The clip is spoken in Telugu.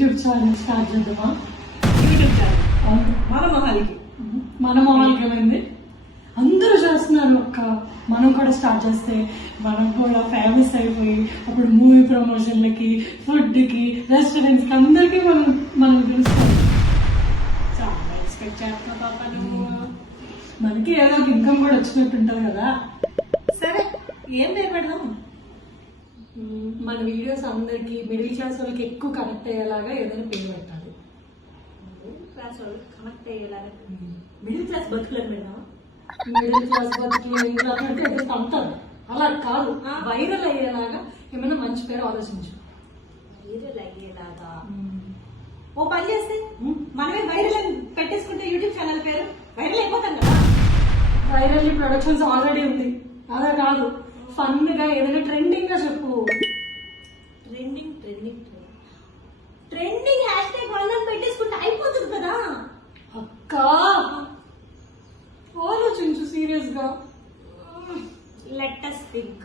యూట్యూబ్ ఛానల్ స్టార్ట్ చేద్దామా? యూట్యూబ్ ఛానల్ మన మొహాలకి ఏమైంది? అందరూ చేస్తున్నారు అక్క, మనం కూడా స్టార్ట్ చేస్తే మనం కూడా ఫేమస్ అయిపోయి అప్పుడు మూవీ ప్రమోషన్లకి, ఫుడ్కి, రెస్టారెంట్స్కి అందరికీ మనం తెలుస్తాం. చాలా ఎక్స్పెక్ట్ చేస్తున్నా పాప నువ్వు. మనకి ఏదో ఒక ఇన్కమ్ కూడా వచ్చినట్టు ఉంటుంది కదా. సరే, ఏం పేరు పెడదాం? మన వీడియోస్ అందరికి మిడిల్ క్లాస్ వాళ్ళకి ఎక్కువ కనెక్ట్ అయ్యేలాగా ఏదైనా పేరు పెట్టాలి. క్లాస్ వాళ్ళకి కనెక్ట్ అయ్యేలాగా మిడిల్ క్లాస్ బతుకులను పెడదామా? మిడిల్ క్లాస్ బతుకులు ఇంట్లో పెడితే అంటారు, అలా కాదు, వైరల్ అయ్యేలాగా ఏమైనా మంచి పేరు ఆలోచించు. వైరల్ అయ్యేలాగా ఓ పని చేస్తే మనమే వైరల్ అని పెట్టేసుకుంటే యూట్యూబ్ ఛానల్ పేరు వైరల్ అయిపోతాం కదా. వైరల్ ప్రొడక్షన్స్ ఆల్రెడీ ఉంది, అలా కాదు, ఫన్ గా ఏదైనా ట్రెండింగ్ గా చెప్పు. Trending trending trending hash tag వాళ్ళని పెట్టేసుకుంటే అయిపోతుంది కదా. అక్క ఆలోచించు సీరియస్ గా. Let us think.